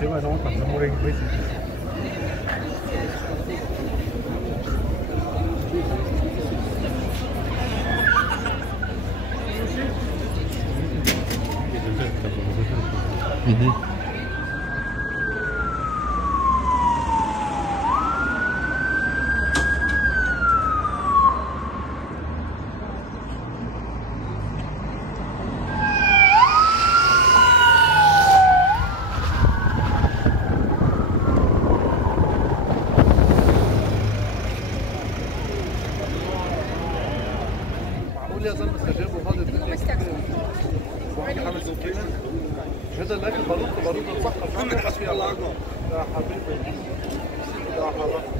结果让我当时没人回去。嗯哼。معقول يا زلمه استجابوا هذا واحد عمل سكينه هذا الاكل بارود مسقط شو عم يحس فيها يا حبيبي يا حبيبي